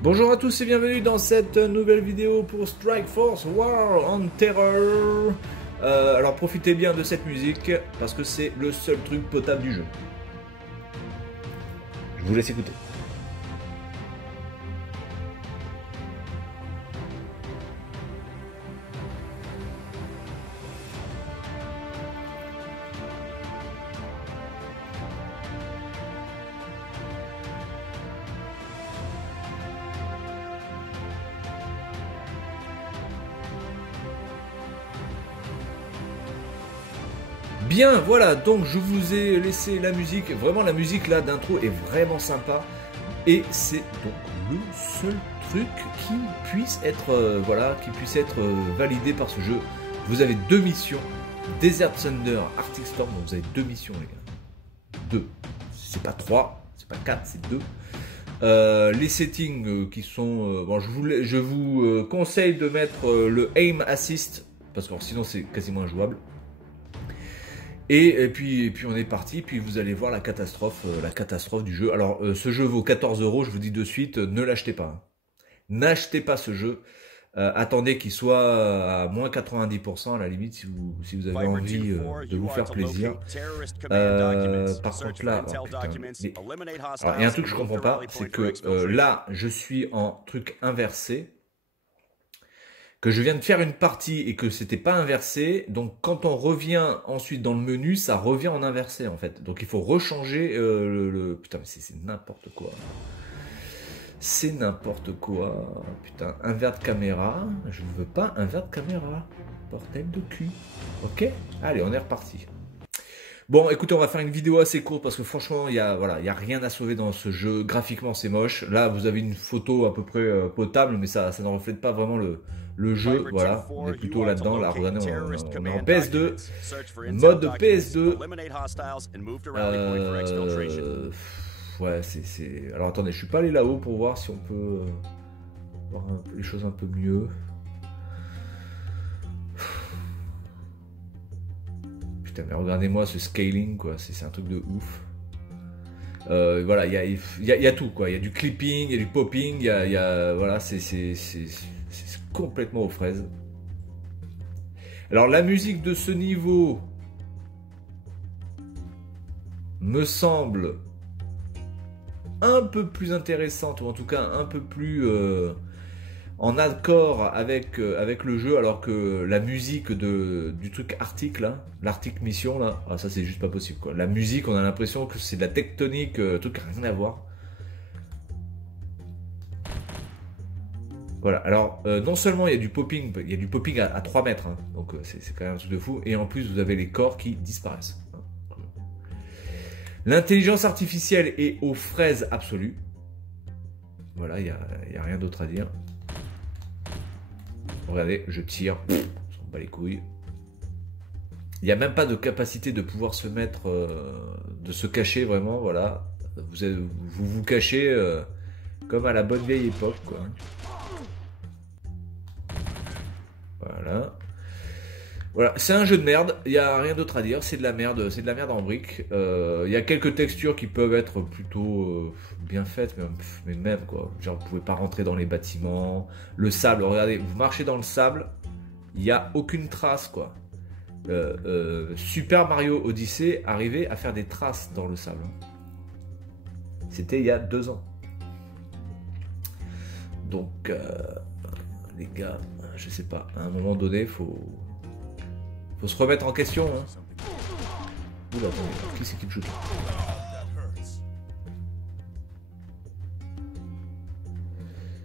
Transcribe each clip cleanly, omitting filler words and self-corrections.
Bonjour à tous et bienvenue dans cette nouvelle vidéo pour Strike Force War on Terror. Alors profitez bien de cette musique parce que c'est le seul truc potable du jeu. Je vous laisse écouter. Bien, voilà, donc je vous ai laissé la musique. Vraiment, la musique là d'intro est vraiment sympa. Et c'est donc le seul truc qui puisse être, validé par ce jeu. Vous avez deux missions. Desert Thunder, Arctic Storm, donc vous avez deux missions les gars. Deux. C'est pas trois, c'est pas quatre, c'est deux. Les settings qui sont... bon, je vous conseille de mettre le Aim Assist, parce que sinon c'est quasiment injouable. Et puis on est parti, puis vous allez voir la catastrophe du jeu. Alors ce jeu vaut 14 €, je vous dis de suite, ne l'achetez pas. N'achetez pas ce jeu. Attendez qu'il soit à moins 90% à la limite si vous avez envie de vous faire plaisir. Par contre là, oh, putain, alors, il y a un truc que je comprends pas, c'est que là je suis en truc inversé. Que je viens de faire une partie et que c'était pas inversé, donc quand on revient ensuite dans le menu, ça revient en inversé en fait. Donc il faut rechanger Putain mais c'est n'importe quoi. C'est n'importe quoi. Putain, invert caméra. Je ne veux pas invert caméra. Bordel de cul. Ok. Allez, on est reparti. Bon, écoutez, on va faire une vidéo assez courte parce que franchement, il y a rien à sauver dans ce jeu. Graphiquement, c'est moche. Là, vous avez une photo à peu près potable, mais ça ne reflète pas vraiment le jeu. Voilà, on est plutôt là-dedans. Là, regardez, on est en PS2. Mode PS2. Ouais, c'est... Alors, attendez, je suis pas allé là-haut pour voir si on peut voir les choses un peu mieux. Mais regardez-moi ce scaling, quoi, c'est un truc de ouf. Voilà, il y a tout, quoi. Il y a du clipping, il y a du popping, voilà, c'est complètement aux fraises. Alors la musique de ce niveau me semble un peu plus intéressante, ou en tout cas un peu plus en accord avec le jeu, alors que la musique du truc Arctic là, l'Arctic Mission là, ah, ça c'est juste pas possible quoi. La musique, on a l'impression que c'est de la tectonique, truc rien à voir. Voilà, alors non seulement il y a du popping à 3 mètres, hein, donc c'est quand même un truc de fou, et en plus vous avez les corps qui disparaissent. L'intelligence artificielle est aux fraises absolues. Voilà, il y a rien d'autre à dire. Regardez, je tire, on s'en bat les couilles. Il n'y a même pas de capacité de pouvoir se mettre, de se cacher vraiment, voilà. Vous cachez comme à la bonne vieille époque, quoi. Voilà. Voilà, c'est un jeu de merde, il n'y a rien d'autre à dire, c'est de la merde en briques. Il y a quelques textures qui peuvent être plutôt bien faites, mais même quoi. Genre vous pouvez pas rentrer dans les bâtiments, le sable, regardez, vous marchez dans le sable, il n'y a aucune trace quoi. Super Mario Odyssey arrivait à faire des traces dans le sable. C'était il y a 2 ans. Donc les gars, je sais pas, à un moment donné, faut se remettre en question. Hein. Oula, attendez, qui c'est qui me shoot?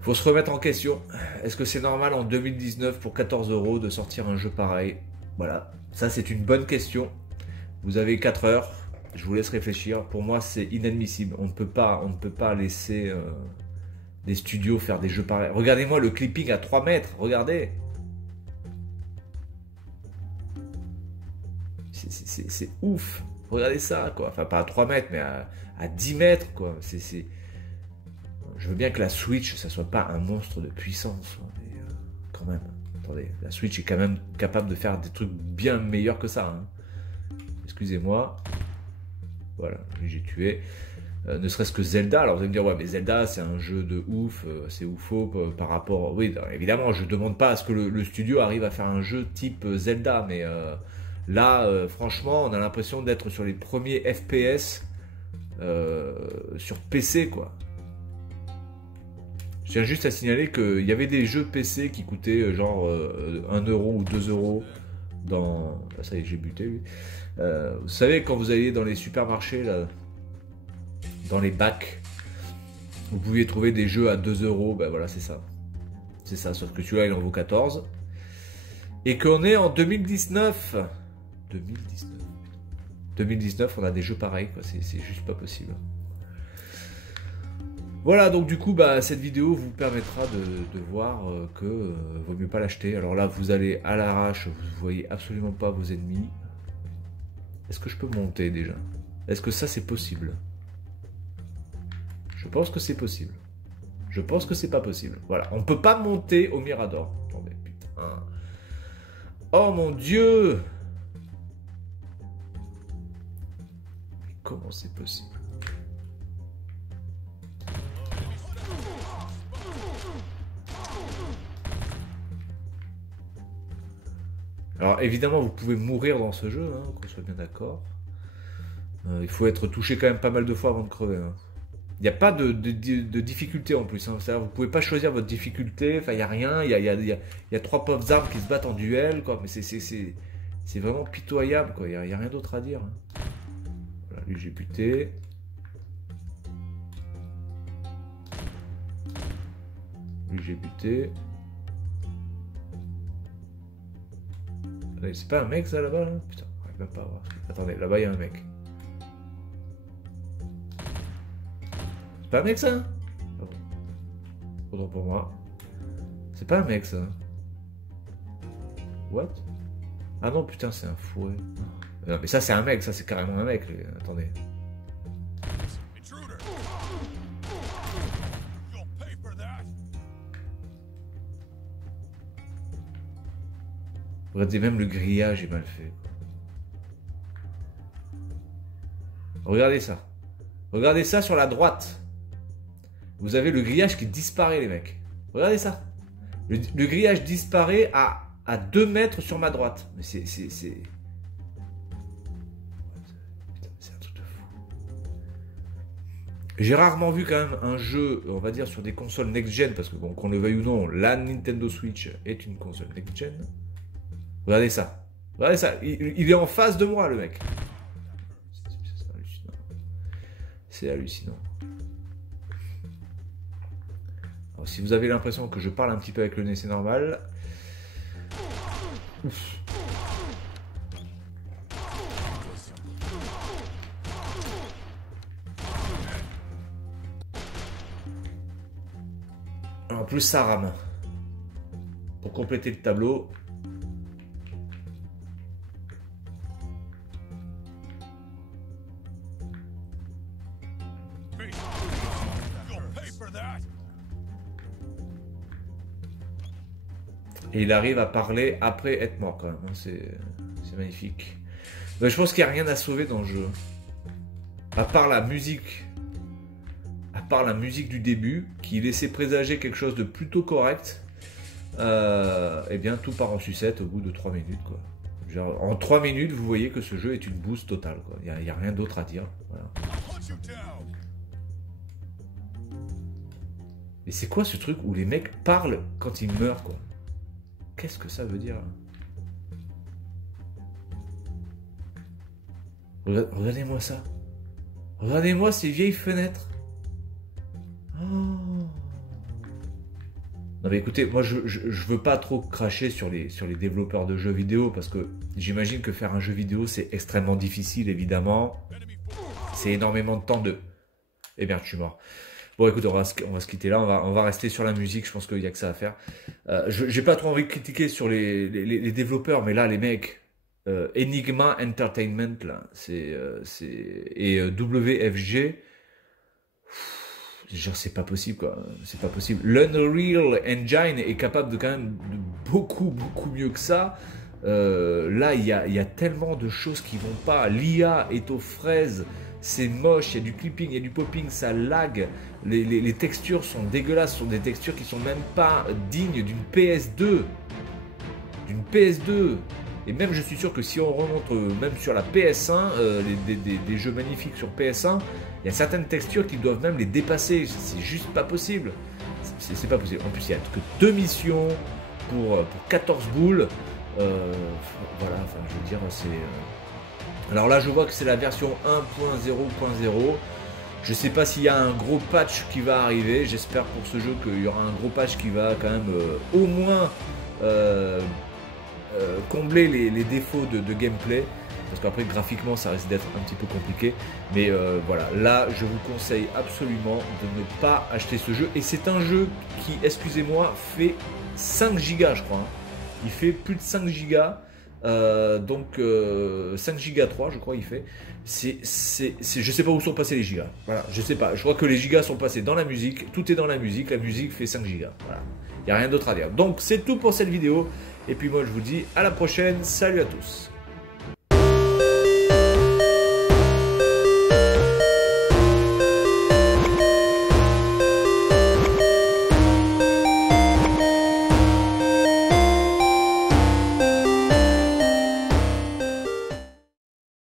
Faut se remettre en question. Est-ce que c'est normal en 2019 pour 14 € de sortir un jeu pareil? Voilà, ça c'est une bonne question. Vous avez 4 heures. Je vous laisse réfléchir. Pour moi, c'est inadmissible. On ne peut pas laisser des studios faire des jeux pareils. Regardez-moi le clipping à 3 mètres. Regardez. C'est ouf. Regardez ça, quoi. Enfin, pas à 3 mètres, mais à 10 mètres, quoi. Je veux bien que la Switch, ça soit pas un monstre de puissance. Mais quand même. Attendez, la Switch est quand même capable de faire des trucs bien meilleurs que ça. Hein. Excusez-moi. Voilà, j'ai tué. ne serait-ce que Zelda. Alors vous allez me dire, ouais, mais Zelda, c'est un jeu de ouf, c'est oufo par rapport... Oui, évidemment, je demande pas à ce que le studio arrive à faire un jeu type Zelda, mais là, franchement, on a l'impression d'être sur les premiers FPS sur PC, quoi. Je tiens juste à signaler qu'il y avait des jeux PC qui coûtaient genre 1 euro ou 2 euros dans... Ah, ça y est, j'ai buté, lui. Vous savez, quand vous alliez dans les supermarchés, là, dans les bacs, vous pouviez trouver des jeux à 2 euros, ben voilà, c'est ça. C'est ça, sauf que celui-là, il en vaut 14. Et qu'on est en 2019. 2019, on a des jeux pareils, quoi. C'est juste pas possible. Voilà, donc du coup, bah, cette vidéo vous permettra de voir que vaut mieux pas l'acheter. Alors là, vous allez à l'arrache, vous voyez absolument pas vos ennemis. Est-ce que je peux monter déjà? Est-ce que ça, c'est possible? Je pense que c'est possible. Je pense que c'est pas possible. Voilà, on peut pas monter au Mirador. Attendez, putain. Oh mon Dieu! Mais comment c'est possible? Alors évidemment, vous pouvez mourir dans ce jeu, hein, qu'on soit bien d'accord. Il faut être touché quand même pas mal de fois avant de crever. Hein. Il n'y a pas de difficulté en plus. Hein. Vous ne pouvez pas choisir votre difficulté. Enfin, il n'y a rien. Il y a 3 pauvres armes qui se battent en duel. Quoi. Mais c'est vraiment pitoyable. Quoi. Il n'y a rien d'autre à dire. Hein. Voilà, lui, j'ai buté. Lui, j'ai buté. C'est pas un mec ça là-bas là? Putain, on va même pas voir. Attendez, là-bas il y a un mec. C'est pas un mec ça? Autant pour moi. C'est pas un mec ça. What? Ah non putain c'est un fouet. Non mais ça c'est un mec, ça c'est carrément un mec. Attendez. Regardez, même le grillage est mal fait. Regardez ça. Regardez ça sur la droite. Vous avez le grillage qui disparaît, les mecs. Regardez ça. Le grillage disparaît à 2 mètres sur ma droite. Mais c'est... Putain, c'est un truc de fou. J'ai rarement vu quand même un jeu, on va dire, sur des consoles next-gen, parce que bon, qu'on le veuille ou non, la Nintendo Switch est une console next-gen. Regardez ça. Regardez ça. Il est en face de moi, le mec. C'est hallucinant. C'est hallucinant. Alors, si vous avez l'impression que je parle un petit peu avec le nez, c'est normal. Ouf. En plus, ça rame. Pour compléter le tableau... Et il arrive à parler après être mort quand même. C'est magnifique. Mais je pense qu'il n'y a rien à sauver dans le jeu. À part la musique. À part la musique du début, qui laissait présager quelque chose de plutôt correct. Eh bien tout part en sucette au bout de 3 minutes. Quoi. Genre, en 3 minutes, vous voyez que ce jeu est une bouse totale. Il n'y a rien d'autre à dire. Voilà. Mais c'est quoi ce truc où les mecs parlent quand ils meurent quoi? Qu'est-ce que ça veut dire? Regardez-moi ça. Regardez-moi ces vieilles fenêtres. Oh. Non mais écoutez, moi je veux pas trop cracher sur les développeurs de jeux vidéo parce que j'imagine que faire un jeu vidéo c'est extrêmement difficile évidemment. C'est énormément de temps de... Eh bien, je suis mort. Bon, écoute, on va se quitter là. On va rester sur la musique. Je pense qu'il n'y a que ça à faire. J'ai pas trop envie de critiquer sur les développeurs, mais là, les mecs, Enigma Entertainment, là, et WFG, genre, c'est pas possible, quoi. C'est pas possible. L'Unreal Engine est capable de quand même beaucoup mieux que ça. Là, il y a tellement de choses qui vont pas. L'IA est aux fraises. c'est moche, il y a du clipping, il y a du popping, ça lag, les textures sont dégueulasses, ce sont des textures qui sont même pas dignes d'une PS2. D'une PS2. Et même je suis sûr que si on remonte même sur la PS1, des jeux magnifiques sur PS1, il y a certaines textures qui doivent même les dépasser. C'est juste pas possible. C'est pas possible. En plus, il n'y a que 2 missions pour 14 boules. Voilà, enfin, je veux dire, c'est... Alors là, je vois que c'est la version 1.0.0. Je sais pas s'il y a un gros patch qui va arriver. J'espère pour ce jeu qu'il y aura un gros patch qui va quand même au moins combler les défauts de gameplay. Parce qu'après, graphiquement, ça risque d'être un petit peu compliqué. Mais voilà, là, je vous conseille absolument de ne pas acheter ce jeu. Et c'est un jeu qui, excusez-moi, fait 5 gigas, je crois. Hein. Il fait plus de 5 gigas. Donc 5 gigas 3 je crois il fait. Je sais pas où sont passés les gigas. Voilà, je sais pas. Je crois que les gigas sont passés dans la musique. Tout est dans la musique fait 5 gigas. Voilà. Il n'y a rien d'autre à dire. Donc c'est tout pour cette vidéo. Et puis moi je vous dis à la prochaine. Salut à tous.